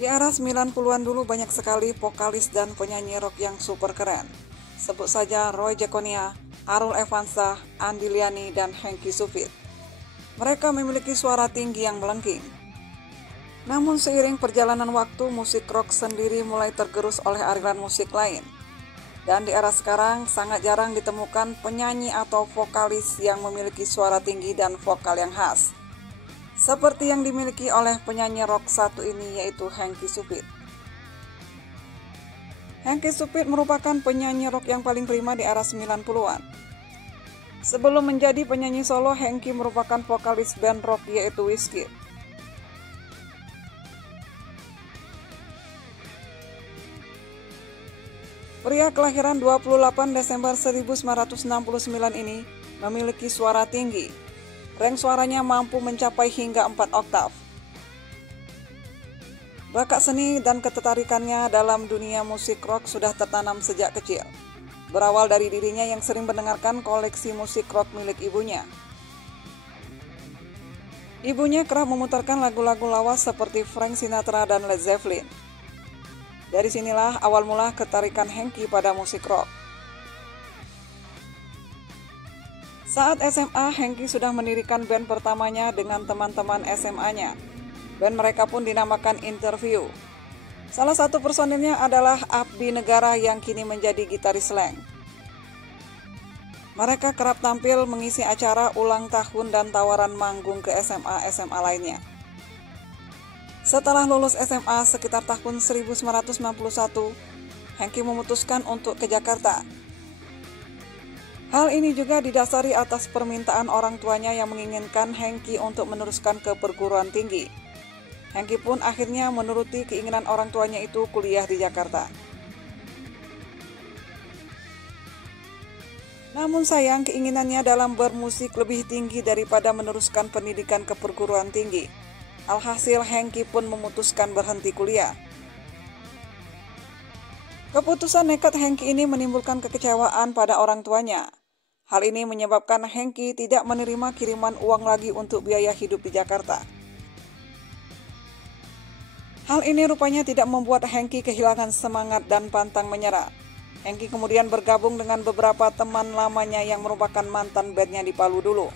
Di era 90-an dulu banyak sekali vokalis dan penyanyi rock yang super keren. Sebut saja Roy Jaconia, Arul Evansa, Andi Liani, dan Hengky Sufit. Mereka memiliki suara tinggi yang melengking. Namun seiring perjalanan waktu, musik rock sendiri mulai tergerus oleh aliran musik lain. Dan di era sekarang sangat jarang ditemukan penyanyi atau vokalis yang memiliki suara tinggi dan vokal yang khas, seperti yang dimiliki oleh penyanyi rock satu ini, yaitu Hengky Sufit. Hengky Sufit merupakan penyanyi rock yang paling prima di era 90-an. Sebelum menjadi penyanyi solo, Hengky merupakan vokalis band rock yaitu Wizkid. Pria kelahiran 28 Desember 1969 ini memiliki suara tinggi. Range suaranya mampu mencapai hingga 4 oktav. Bakat seni dan ketertarikannya dalam dunia musik rock sudah tertanam sejak kecil. Berawal dari dirinya yang sering mendengarkan koleksi musik rock milik ibunya. Ibunya kerap memutarkan lagu-lagu lawas seperti Frank Sinatra dan Led Zeppelin. Dari sinilah awal mula ketarikan Hengky pada musik rock. Saat SMA, Hengky sudah mendirikan band pertamanya dengan teman-teman SMA-nya. Band mereka pun dinamakan Interview. Salah satu personilnya adalah Abdi Negara yang kini menjadi gitaris Slank. Mereka kerap tampil mengisi acara ulang tahun dan tawaran manggung ke SMA-SMA lainnya. Setelah lulus SMA sekitar tahun 1991, Hengky memutuskan untuk ke Jakarta. Hal ini juga didasari atas permintaan orang tuanya yang menginginkan Hengky untuk meneruskan ke perguruan tinggi. Hengky pun akhirnya menuruti keinginan orang tuanya itu kuliah di Jakarta. Namun sayang, keinginannya dalam bermusik lebih tinggi daripada meneruskan pendidikan ke perguruan tinggi. Alhasil Hengky pun memutuskan berhenti kuliah. Keputusan nekat Hengky ini menimbulkan kekecewaan pada orang tuanya. Hal ini menyebabkan Hengky tidak menerima kiriman uang lagi untuk biaya hidup di Jakarta. Hal ini rupanya tidak membuat Hengky kehilangan semangat dan pantang menyerah. Hengky kemudian bergabung dengan beberapa teman lamanya yang merupakan mantan bandnya di Palu dulu.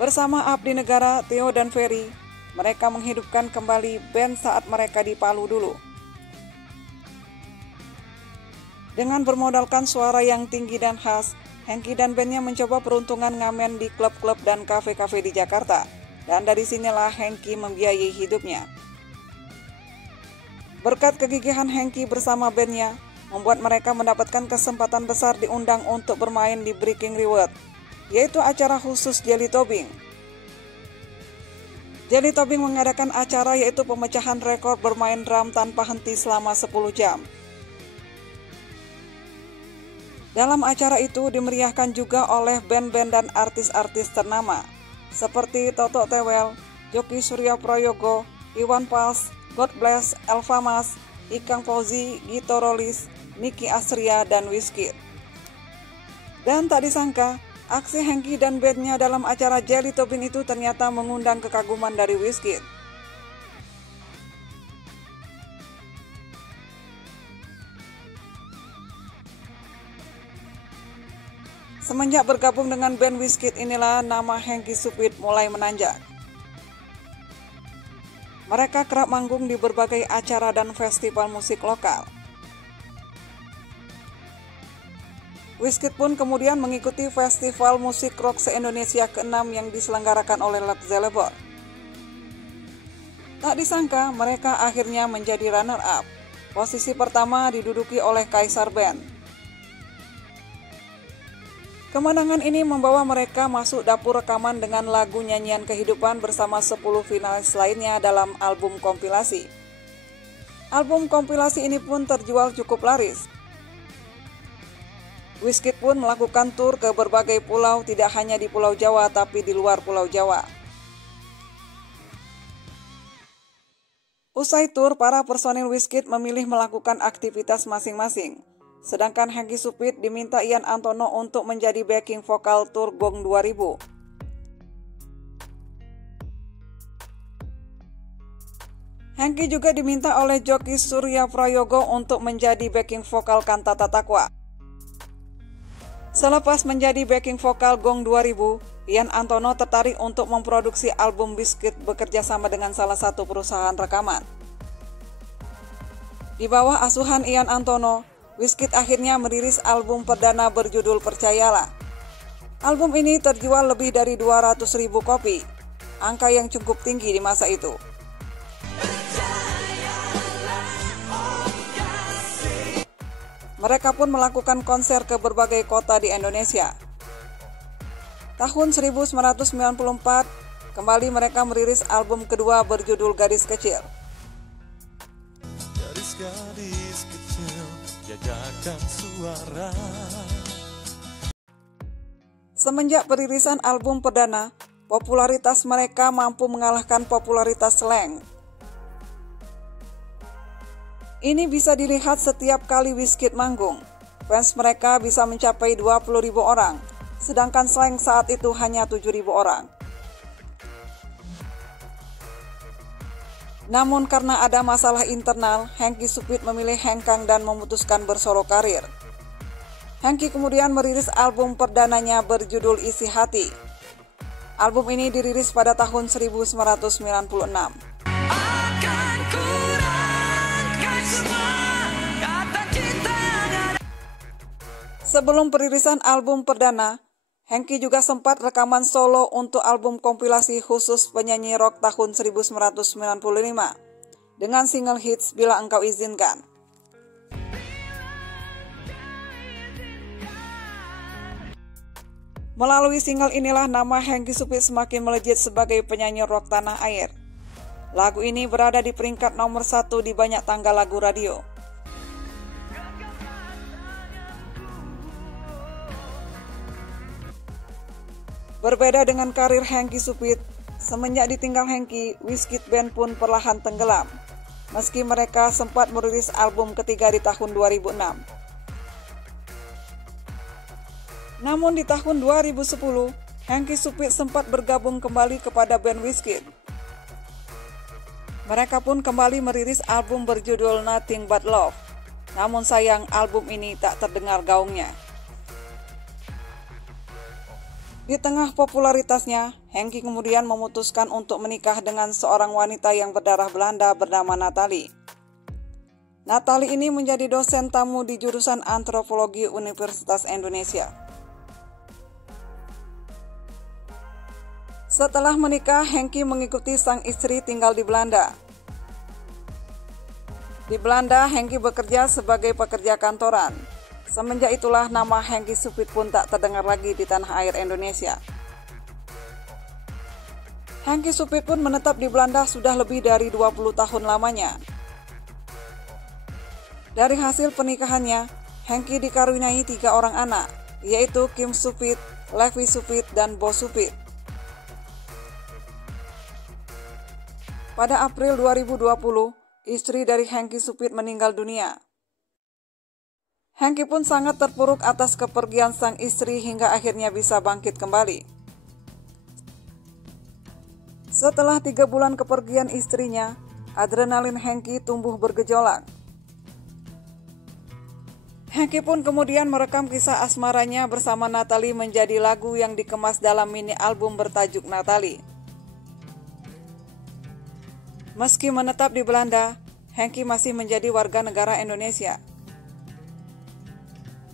Bersama Abdi Negara, Theo dan Ferry, mereka menghidupkan kembali band saat mereka di Palu dulu. Dengan bermodalkan suara yang tinggi dan khas, Hengky dan bandnya mencoba peruntungan ngamen di klub-klub dan kafe-kafe di Jakarta. Dan dari sinilah Hengky membiayai hidupnya. Berkat kegigihan Hengky bersama bandnya, membuat mereka mendapatkan kesempatan besar diundang untuk bermain di Breaking Reward, yaitu acara khusus Jelly Tobing. Jelly Tobing mengadakan acara yaitu pemecahan rekor bermain drum tanpa henti selama 10 jam. Dalam acara itu dimeriahkan juga oleh band-band dan artis-artis ternama seperti Toto Tewel, Joki Surya Prayogo, Iwan Fals, God Bless, Elva Mas, Ikang Fauzi, Gito Rolis, Nicky Astria, dan Wizkid. Dan tak disangka, aksi Hengky dan bandnya dalam acara Jelly Tobing itu ternyata mengundang kekaguman dari Wizkid. Semenjak bergabung dengan band Wizkid inilah nama Hengky Sufit mulai menanjak. Mereka kerap manggung di berbagai acara dan festival musik lokal. Wizkid pun kemudian mengikuti festival musik rock se-Indonesia ke-6 yang diselenggarakan oleh Led Zeppelin. Tak disangka mereka akhirnya menjadi runner-up. Posisi pertama diduduki oleh Kaisar Band. Kemenangan ini membawa mereka masuk dapur rekaman dengan lagu Nyanyian Kehidupan bersama 10 finalis lainnya dalam album kompilasi. Album kompilasi ini pun terjual cukup laris. Wizkid pun melakukan tur ke berbagai pulau, tidak hanya di Pulau Jawa tapi di luar Pulau Jawa. Usai tur, para personil Wizkid memilih melakukan aktivitas masing-masing. Sedangkan Hengky Sufit diminta Ian Antono untuk menjadi backing vokal tur Gong 2000. Hengky juga diminta oleh Joki Surya Prayogo untuk menjadi backing vokal Kantata Takwa. Selepas menjadi backing vokal Gong 2000, Ian Antono tertarik untuk memproduksi album Wizkid bekerja sama dengan salah satu perusahaan rekaman. Di bawah asuhan Ian Antono, Wizkid akhirnya merilis album perdana berjudul Percayalah. Album ini terjual lebih dari 200.000 kopi, angka yang cukup tinggi di masa itu. Mereka pun melakukan konser ke berbagai kota di Indonesia. Tahun 1994, kembali mereka merilis album kedua berjudul Gadis Kecil. Gadis kecil, jajakan suara. Semenjak perilisan album perdana, popularitas mereka mampu mengalahkan popularitas slang. Ini bisa dilihat setiap kali Wizkid manggung. Fans mereka bisa mencapai 20.000 orang, sedangkan slang saat itu hanya 7.000 orang. Namun karena ada masalah internal, Hengky Supit memilih hengkang dan memutuskan bersolo karir. Hengky kemudian merilis album perdananya berjudul Isi Hati. Album ini dirilis pada tahun 1996. Sebelum perilisan album perdana, Hengky juga sempat rekaman solo untuk album kompilasi khusus penyanyi rock tahun 1995 dengan single hits Bila Engkau Izinkan. Melalui single inilah nama Hengky Supit semakin melejit sebagai penyanyi rock tanah air. Lagu ini berada di peringkat nomor 1 di banyak tangga lagu radio. Berbeda dengan karir Hengky Supit, semenjak ditinggal Hengky, Wizkid Band pun perlahan tenggelam, meski mereka sempat merilis album ketiga di tahun 2006. Namun di tahun 2010, Hengky Supit sempat bergabung kembali kepada band Wizkid. Mereka pun kembali merilis album berjudul Nothing But Love, namun sayang album ini tak terdengar gaungnya. Di tengah popularitasnya, Hengky kemudian memutuskan untuk menikah dengan seorang wanita yang berdarah Belanda bernama Natalie. Natalie ini menjadi dosen tamu di jurusan Antropologi Universitas Indonesia. Setelah menikah, Hengky mengikuti sang istri tinggal di Belanda. Di Belanda, Hengky bekerja sebagai pekerja kantoran. Semenjak itulah nama Hengky Supit pun tak terdengar lagi di tanah air Indonesia. Hengky Supit pun menetap di Belanda sudah lebih dari 20 tahun lamanya. Dari hasil pernikahannya, Hengky dikaruniai 3 orang anak, yaitu Kim Supit, Levi Supit, dan Bo Supit. Pada April 2020, istri dari Hengky Supit meninggal dunia. Hengky pun sangat terpuruk atas kepergian sang istri hingga akhirnya bisa bangkit kembali. Setelah 3 bulan kepergian istrinya, adrenalin Hengky tumbuh bergejolak. Hengky pun kemudian merekam kisah asmaranya bersama Natalie menjadi lagu yang dikemas dalam mini album bertajuk Natalie. Meski menetap di Belanda, Hengky masih menjadi warga negara Indonesia.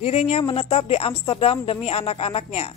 Dirinya menetap di Amsterdam demi anak-anaknya.